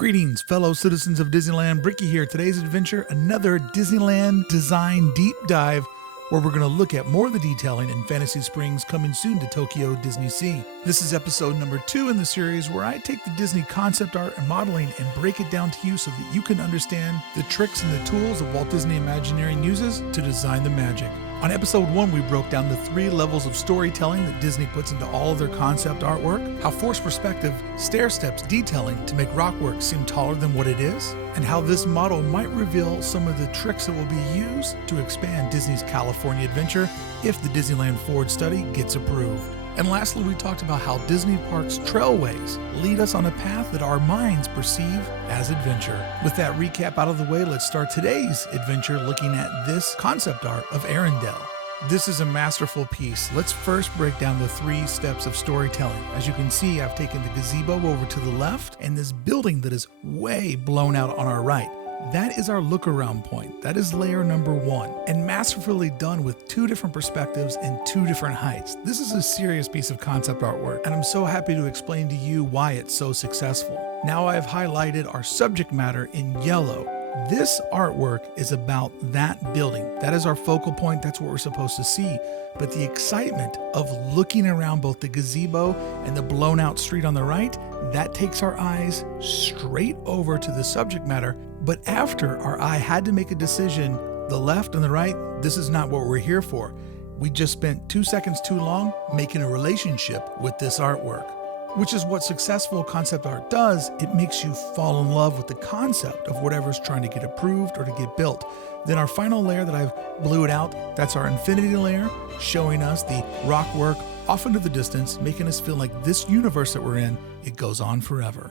Greetings, fellow citizens of Disneyland. Brickey here. Today's adventure, another Disneyland design deep dive where we're going to look at more of the detailing in Fantasy Springs coming soon to Tokyo Disney Sea. This is episode number 2 in the series where I take the Disney concept art and modeling and break it down to you so that you can understand the tricks and the tools that Walt Disney Imagineering uses to design the magic. On episode 1, we broke down the 3 levels of storytelling that Disney puts into all of their concept artwork, how forced perspective stair steps detailing to make rockwork seem taller than what it is, and how this model might reveal some of the tricks that will be used to expand Disney's California adventure if the Disneyland Ford study gets approved. And lastly, we talked about how Disney Parks trailways lead us on a path that our minds perceive as adventure. With that recap out of the way, let's start today's adventure looking at this concept art of Arendelle. This is a masterful piece. Let's first break down the 3 steps of storytelling. As you can see, I've taken the gazebo over to the left and this building that is way blown out on our right. That is our look around point. That is layer number 1, and masterfully done with 2 different perspectives and 2 different heights. This is a serious piece of concept artwork, and I'm so happy to explain to you why it's so successful. Now I've highlighted our subject matter in yellow. This artwork is about that building. That is our focal point. That's what we're supposed to see. But the excitement of looking around both the gazebo and the blown out street on the right, that takes our eyes straight over to the subject matter. But after our eye had to make a decision, the left and the right, this is not what we're here for. We just spent 2 seconds too long making a relationship with this artwork, which is what successful concept art does. It makes you fall in love with the concept of whatever's trying to get approved or to get built. Then our final layer that I've blued out, that's our infinity layer, showing us the rock work off into the distance, making us feel like this universe that we're in, it goes on forever.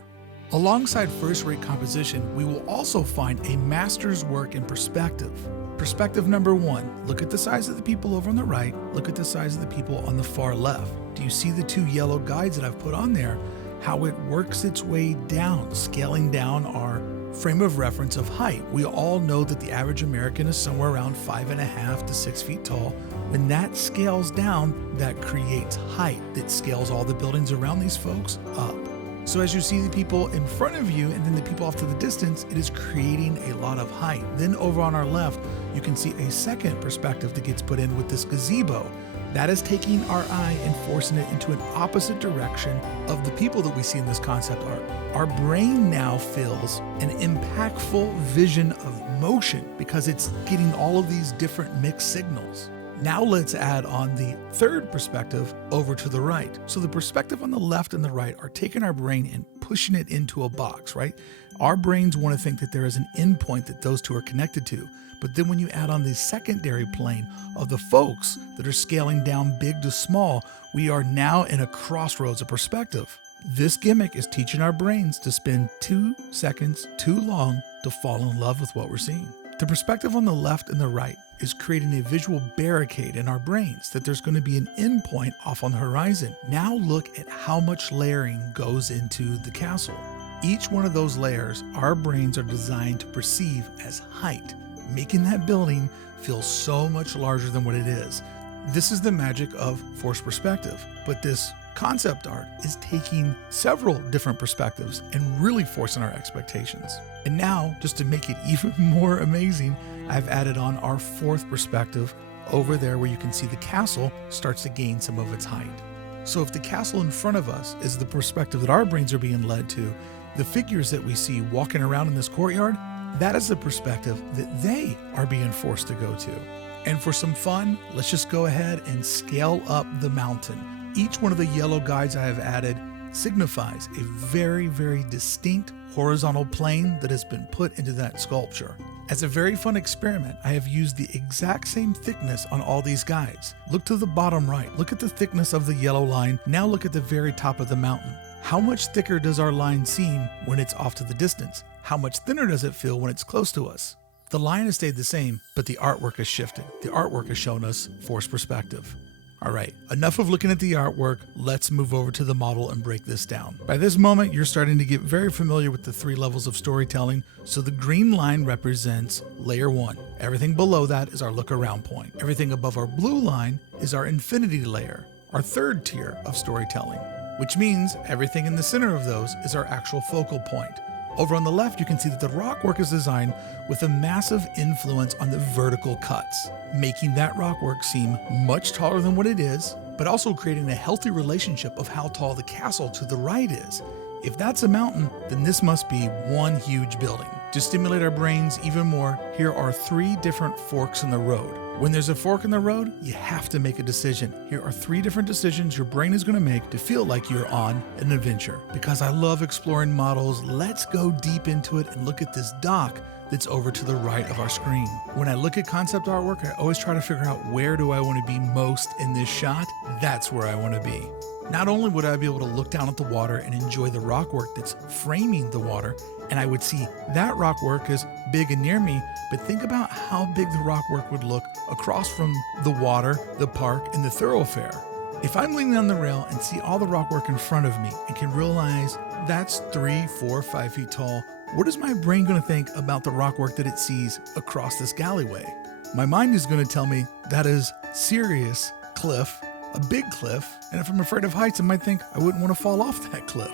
Alongside first-rate composition, we will also find a master's work in perspective. Perspective number 1, look at the size of the people over on the right, look at the size of the people on the far left. Do you see the 2 yellow guides that I've put on there? How it works its way down, scaling down our frame of reference of height. We all know that the average American is somewhere around 5.5 to 6 feet tall. When that scales down, that creates height that scales all the buildings around these folks up. So as you see the people in front of you and then the people off to the distance, it is creating a lot of height. Then over on our left, you can see a second perspective that gets put in with this gazebo. That is taking our eye and forcing it into an opposite direction of the people that we see in this concept art. Our brain now feels an impactful vision of motion because it's getting all of these different mixed signals. Now let's add on the third perspective over to the right. So the perspective on the left and the right are taking our brain and pushing it into a box, right? Our brains want to think that there is an endpoint that those 2 are connected to. But then when you add on the secondary plane of the folks that are scaling down big to small, we are now in a crossroads of perspective. This gimmick is teaching our brains to spend 2 seconds too long to fall in love with what we're seeing. The perspective on the left and the right is creating a visual barricade in our brains that there's going to be an endpoint off on the horizon. Now look at how much layering goes into the castle. Each one of those layers, our brains are designed to perceive as height, making that building feel so much larger than what it is. This is the magic of forced perspective, but this concept art is taking several different perspectives and really forcing our expectations. And now, just to make it even more amazing, I've added on our 4th perspective over there where you can see the castle starts to gain some of its height. So if the castle in front of us is the perspective that our brains are being led to, the figures that we see walking around in this courtyard, that is the perspective that they are being forced to go to. And for some fun, let's just go ahead and scale up the mountain. Each one of the yellow guides I have added signifies a very, very distinct horizontal plane that has been put into that sculpture. As a very fun experiment, I have used the exact same thickness on all these guides. Look to the bottom right, look at the thickness of the yellow line. Now look at the very top of the mountain. How much thicker does our line seem when it's off to the distance? How much thinner does it feel when it's close to us? The line has stayed the same, but the artwork has shifted. The artwork has shown us forced perspective. All right, enough of looking at the artwork. Let's move over to the model and break this down. By this moment, you're starting to get very familiar with the 3 levels of storytelling. So the green line represents layer 1. Everything below that is our look around point. Everything above our blue line is our infinity layer, our 3rd tier of storytelling, which means everything in the center of those is our actual focal point. Over on the left, you can see that the rock work is designed with a massive influence on the vertical cuts, making that rock work seem much taller than what it is, but also creating a healthy relationship of how tall the castle to the right is. If that's a mountain, then this must be one huge building. To stimulate our brains even more, here are 3 different forks in the road. When there's a fork in the road, you have to make a decision. Here are 3 different decisions your brain is going to make to feel like you're on an adventure. Because I love exploring models, let's go deep into it and look at this dock that's over to the right of our screen. When I look at concept artwork, I always try to figure out where do I want to be most in this shot. That's where I want to be. Not only would I be able to look down at the water and enjoy the rock work that's framing the water, and I would see that rock work is big and near me, but think about how big the rock work would look across from the water, the park, and the thoroughfare. If I'm leaning on the rail and see all the rock work in front of me and can realize that's 3, 4, 5 feet tall, what is my brain going to think about the rock work that it sees across this alleyway? My mind is going to tell me that is serious cliff, a big cliff, and if I'm afraid of heights, I might think I wouldn't want to fall off that cliff.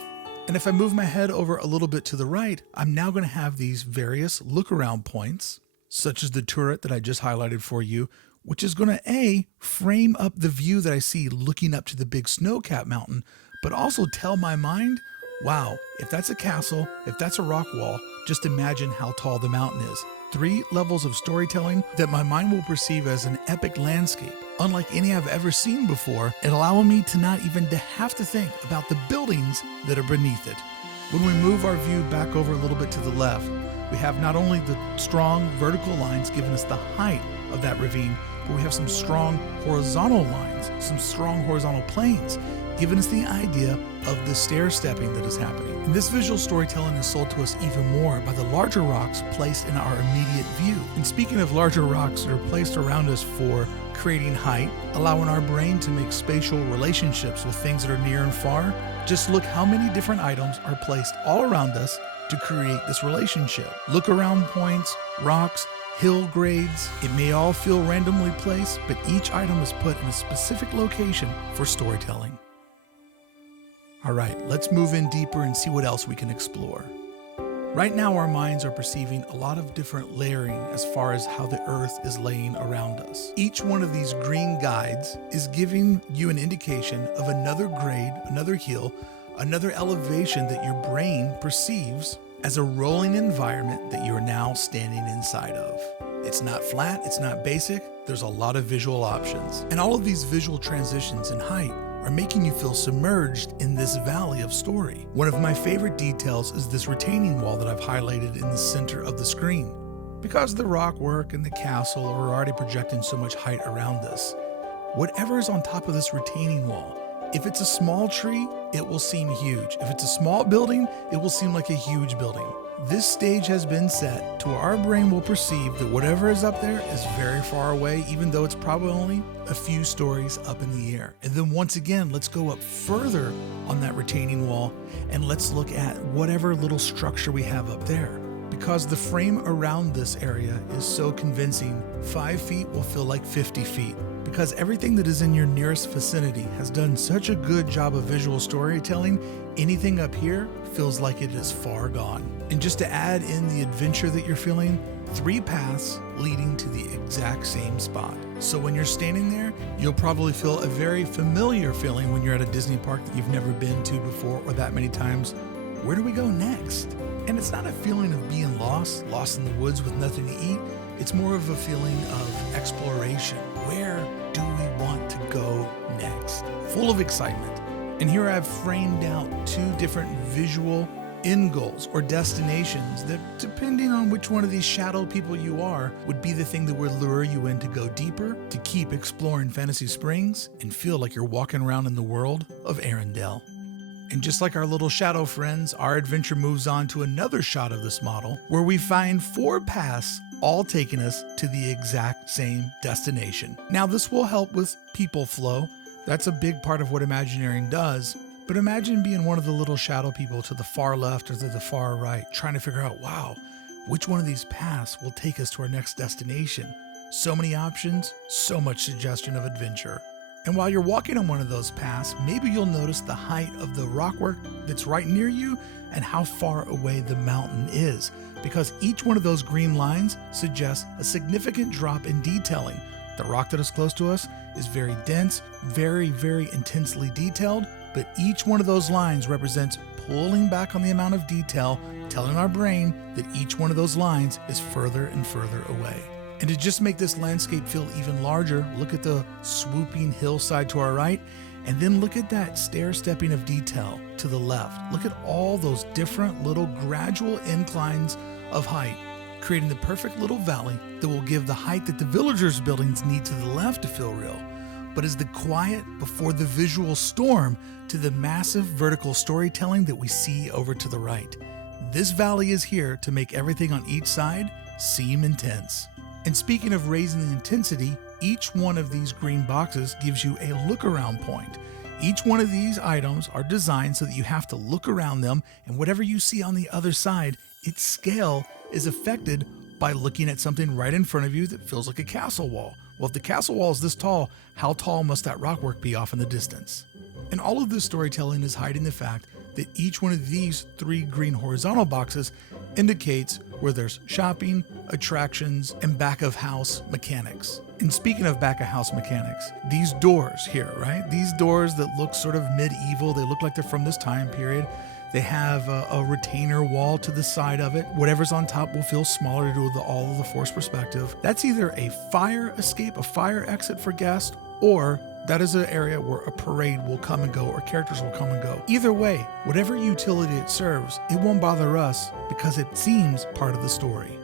And if I move my head over a little bit to the right, I'm now going to have these various look-around points, such as the turret that I just highlighted for you, which is going to frame up the view that I see looking up to the big snow-capped mountain, but also tell my mind, wow, if that's a castle, if that's a rock wall, just imagine how tall the mountain is. 3 levels of storytelling that my mind will perceive as an epic landscape, unlike any I've ever seen before, and allowing me to not even to have to think about the buildings that are beneath it. When we move our view back over a little bit to the left, we have not only the strong vertical lines giving us the height of that ravine, but we have some strong horizontal lines, some strong horizontal planes, giving us the idea of the stair-stepping that is happening. And this visual storytelling is sold to us even more by the larger rocks placed in our immediate view. And speaking of larger rocks that are placed around us for creating height, allowing our brain to make spatial relationships with things that are near and far, just look how many different items are placed all around us to create this relationship. Look around points, rocks, hill grades. It may all feel randomly placed, but each item is put in a specific location for storytelling. All right, let's move in deeper and see what else we can explore. Right now, our minds are perceiving a lot of different layering as far as how the earth is laying around us. Each one of these green guides is giving you an indication of another grade, another hill, another elevation that your brain perceives as a rolling environment that you're now standing inside of. It's not flat, it's not basic, there's a lot of visual options. And all of these visual transitions in height are making you feel submerged in this valley of story. One of my favorite details is this retaining wall that I've highlighted in the center of the screen. Because the rock work and the castle are already projecting so much height around us, whatever is on top of this retaining wall, if it's a small tree, it will seem huge. If it's a small building, it will seem like a huge building. This stage has been set to where our brain will perceive that whatever is up there is very far away, even though it's probably only a few stories up in the air. And then once again, let's go up further on that retaining wall and let's look at whatever little structure we have up there. Because the frame around this area is so convincing, 5 feet will feel like 50 feet. Because everything that is in your nearest vicinity has done such a good job of visual storytelling, anything up here feels like it is far gone. And just to add in the adventure that you're feeling, 3 paths leading to the exact same spot. So when you're standing there, you'll probably feel a very familiar feeling when you're at a Disney park that you've never been to before or that many times. Where do we go next? And it's not a feeling of being lost in the woods with nothing to eat. It's more of a feeling of exploration. Where do we want to go next? Full of excitement. And here I've framed out 2 different visual end goals or destinations that, depending on which one of these shadow people you are, would be the thing that would lure you in to go deeper, to keep exploring Fantasy Springs, and feel like you're walking around in the world of Arendelle. And just like our little shadow friends, our adventure moves on to another shot of this model, where we find 4 paths all taking us to the exact same destination. Now, this will help with people flow. That's a big part of what Imagineering does. But imagine being one of the little shadow people to the far left or to the far right, trying to figure out, wow, which one of these paths will take us to our next destination? So many options, so much suggestion of adventure. And while you're walking on one of those paths, maybe you'll notice the height of the rockwork that's right near you and how far away the mountain is, because each one of those green lines suggests a significant drop in detailing. The rock that is close to us is very dense, very, very intensely detailed, but each one of those lines represents pulling back on the amount of detail, telling our brain that each one of those lines is further and further away. And to just make this landscape feel even larger, look at the swooping hillside to our right, and then look at that stair-stepping of detail to the left. Look at all those different little gradual inclines of height, creating the perfect little valley that will give the height that the villagers' buildings need to the left to feel real, but is the quiet before the visual storm to the massive vertical storytelling that we see over to the right. This valley is here to make everything on each side seem intense. And speaking of raising the intensity, each one of these green boxes gives you a look-around point. Each one of these items are designed so that you have to look around them, and whatever you see on the other side, its scale is affected by looking at something right in front of you that feels like a castle wall. Well, if the castle wall is this tall, how tall must that rockwork be off in the distance? And all of this storytelling is hiding the fact that each one of these 3 green horizontal boxes indicates where there's shopping, attractions, and back-of-house mechanics. And speaking of back-of-house mechanics, these doors here, right? These doors that look sort of medieval, they look like they're from this time period. They have a retainer wall to the side of it. Whatever's on top will feel smaller due to all of the forced perspective. That's either a fire escape, a fire exit for guests, or that is an area where a parade will come and go or characters will come and go. Either way, whatever utility it serves, it won't bother us because it seems part of the story.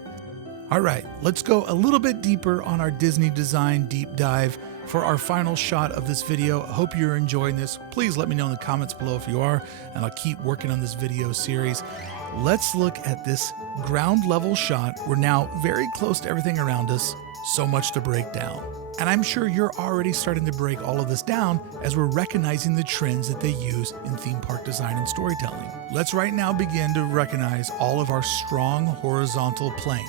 All right, let's go a little bit deeper on our Disney design deep dive for our final shot of this video. I hope you're enjoying this. Please let me know in the comments below if you are, and I'll keep working on this video series. Let's look at this ground level shot. We're now very close to everything around us. So much to break down. And I'm sure you're already starting to break all of this down as we're recognizing the trends that they use in theme park design and storytelling. Let's right now begin to recognize all of our strong horizontal planes.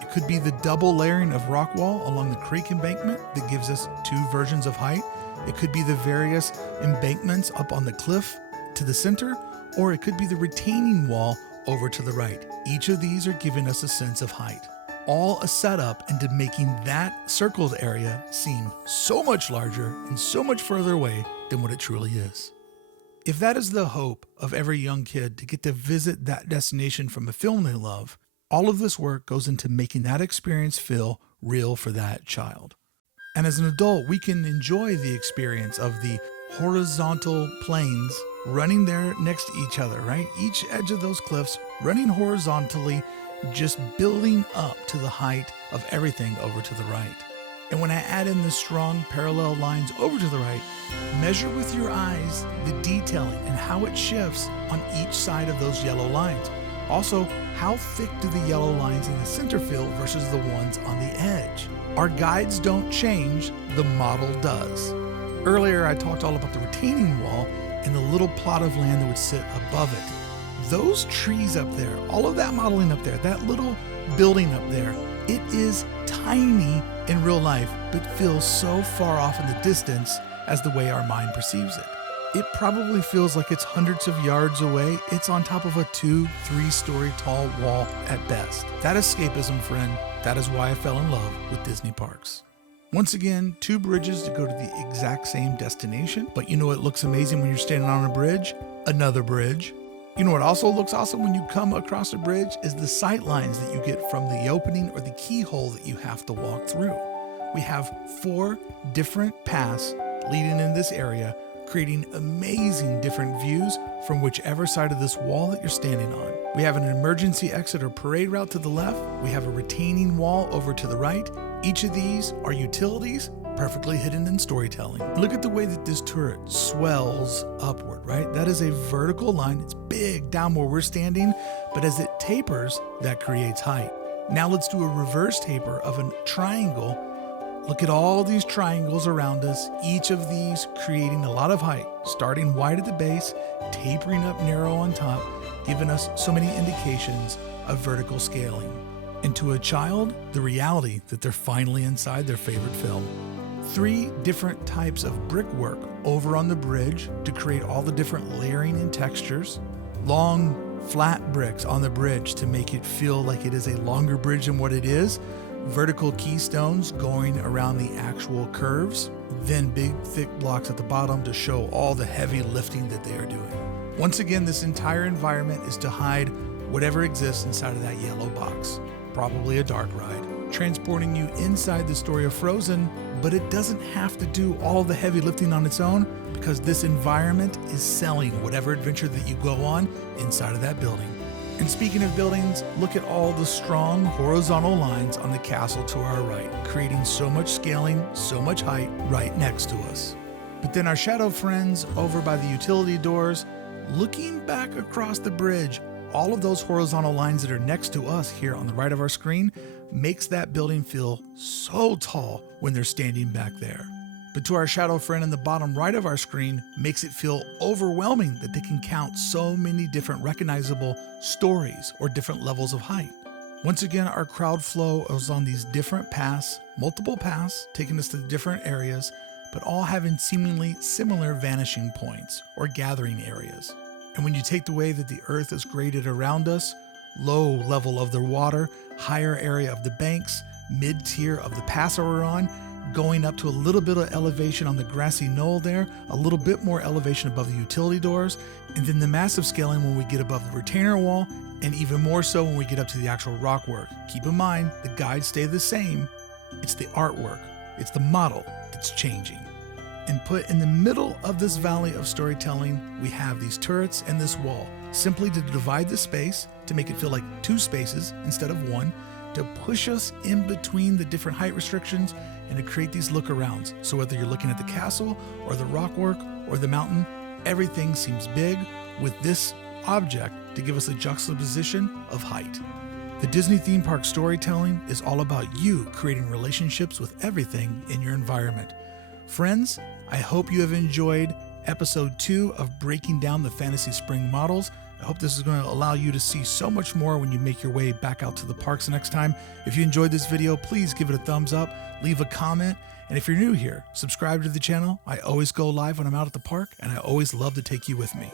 It could be the double layering of rock wall along the creek embankment that gives us 2 versions of height. It could be the various embankments up on the cliff to the center, or it could be the retaining wall over to the right. Each of these are giving us a sense of height. All a setup into making that circled area seem so much larger and so much further away than what it truly is. If that is the hope of every young kid to get to visit that destination from a film they love, all of this work goes into making that experience feel real for that child. And as an adult, we can enjoy the experience of the horizontal planes running there next to each other, right? Each edge of those cliffs running horizontally, just building up to the height of everything over to the right. And when I add in the strong parallel lines over to the right, measure with your eyes the detailing and how it shifts on each side of those yellow lines. Also, how thick do the yellow lines in the center feel versus the ones on the edge? Our guides don't change, the model does. Earlier, I talked all about the retaining wall and the little plot of land that would sit above it. Those trees up there, all of that modeling up there, that little building up there, it is tiny in real life, but feels so far off in the distance as the way our mind perceives it. It probably feels like it's hundreds of yards away. It's on top of a 2-3 story tall wall at best. That escapism, friend, that is why I fell in love with Disney parks. Once again, 2 bridges to go to the exact same destination, but you know what looks amazing when you're standing on a bridge? Another bridge. You know what also looks awesome when you come across a bridge is the sight lines that you get from the opening or the keyhole that you have to walk through. We have 4 different paths leading in this area, creating amazing different views from whichever side of this wall that you're standing on. We have an emergency exit or parade route to the left. We have a retaining wall over to the right. Each of these are utilities perfectly hidden in storytelling. Look at the way that this turret swells upward, right? That is a vertical line. It's big down where we're standing, but as it tapers, that creates height. Now let's do a reverse taper of a triangle. Look at all these triangles around us, each of these creating a lot of height, starting wide at the base, tapering up narrow on top, giving us so many indications of vertical scaling. And to a child, the reality that they're finally inside their favorite film. 3 different types of brickwork over on the bridge to create all the different layering and textures, long flat bricks on the bridge to make it feel like it is a longer bridge than what it is, vertical keystones going around the actual curves, then big thick blocks at the bottom to show all the heavy lifting that they are doing. Once again, this entire environment is to hide whatever exists inside of that yellow box, probably a dark ride, transporting you inside the story of Frozen, but it doesn't have to do all the heavy lifting on its own because this environment is selling whatever adventure that you go on inside of that building. And speaking of buildings, look at all the strong horizontal lines on the castle to our right, creating so much scaling, so much height right next to us. But then our shadow friends over by the utility doors, looking back across the bridge, all of those horizontal lines that are next to us here on the right of our screen makes that building feel so tall when they're standing back there. But to our shadow friend in the bottom right of our screen makes it feel overwhelming that they can count so many different recognizable stories or different levels of height. Once again, our crowd flow is on these different paths, multiple paths, taking us to different areas, but all having seemingly similar vanishing points or gathering areas. And when you take the way that the earth is graded around us, low level of the water, higher area of the banks, mid-tier of the pass that we're on, going up to a little bit of elevation on the grassy knoll there, a little bit more elevation above the utility doors, and then the massive scaling when we get above the retainer wall, and even more so when we get up to the actual rock work. Keep in mind, the guides stay the same. It's the artwork, it's the model that's changing. And put in the middle of this valley of storytelling, we have these turrets and this wall, simply to divide the space, to make it feel like 2 spaces instead of 1, to push us in between the different height restrictions and to create these look-arounds. So whether you're looking at the castle or the rock work or the mountain, everything seems big with this object to give us a juxtaposition of height. The Disney theme park storytelling is all about you creating relationships with everything in your environment. Friends, I hope you have enjoyed episode 2 of breaking down the Fantasy Spring models. I hope this is going to allow you to see so much more when you make your way back out to the parks next time. If you enjoyed this video, please give it a thumbs up, leave a comment, and if you're new here, subscribe to the channel. I always go live when I'm out at the park, and I always love to take you with me.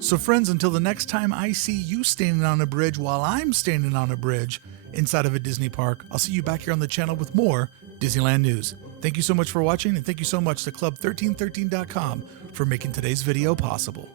So friends, until the next time I see you standing on a bridge while I'm standing on a bridge inside of a Disney park, I'll see you back here on the channel with more Disneyland news. Thank you so much for watching, and thank you so much to Club1313.com for making today's video possible.